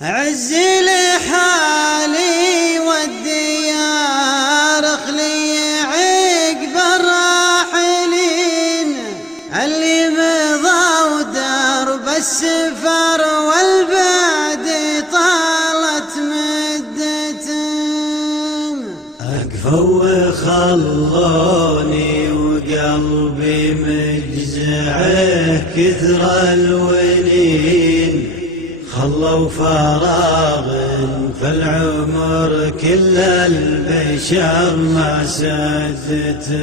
عزي لحالي والديار اخلي عقب الراحلين اللي مضى ودرب السفر والبعد طالت مدتهم. أقفوا وخلوني وقلبي مجزعه كثر الونين، خلوا فراغ فالعمر كل البشر ما سدته.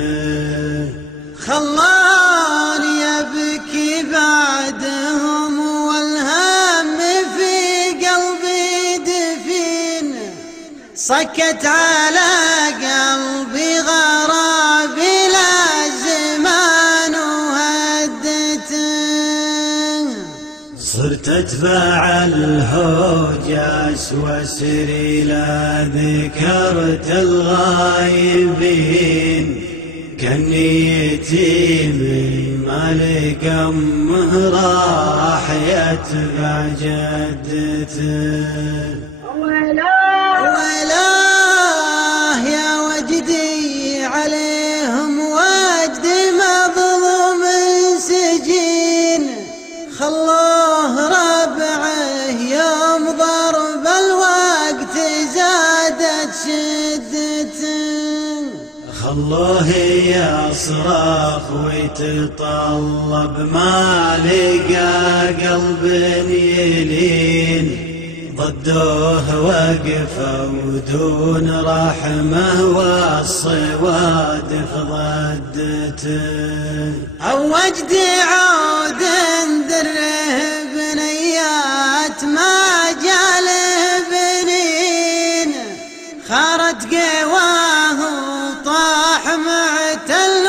خلاني أبكي بعدهم والهم في قلبي دفين، صكت على قلبي غرابي لا زمان وهدته. صرت اتبع الهوجاس واسري لا ذكرت الغايبين، كاني يتيم مالك امه راح يتبع جدته. ويلاه يا وجدي عليهم وجد مظلوم سجين، خلوه ربعه يوم ضرب الوقت زادت شدته. خلوه يصرخ ويتطلب ما لقى قلب يلين، ضدوه وقفوا دون رحمه والصوادف ضدته. أو وجدي عود دره بنيات ما جاله بنين، خارت قواه وطاح معتل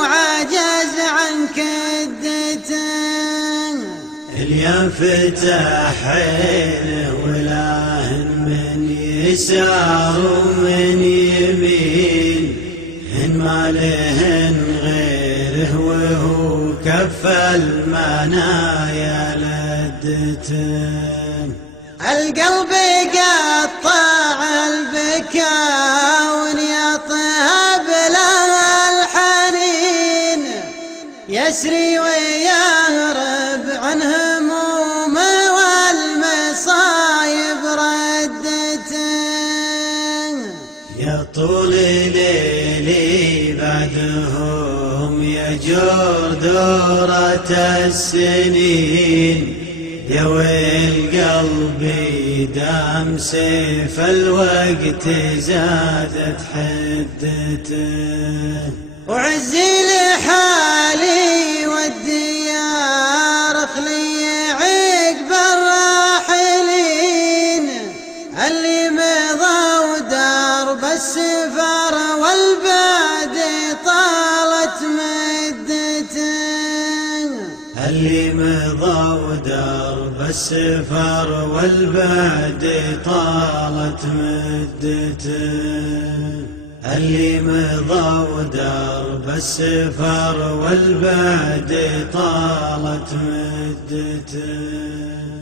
وعجز عن كدته. اليا فتح عينه ولاهن من يسار ومن يمين، هن ما لهن غيره وهو كف المنايا لدته. القلب قطع البكاء ونيطها بلا الحنين، يسري ويهرب عن همومه والمصايب ردته. يا طول ليلي بعدهم يجور دورة السنين، يا ويل قلبي دام سيف الوقت زادت حدته. وعزي لحالي والديار اخلي عقب الراحلين اللي مضى ودرب السفر والبعد طالت مدته. اللي مضى ودرب السفر والبعد طالت مدته. اللي مضى ودرب السفر والبعد طالت مدته.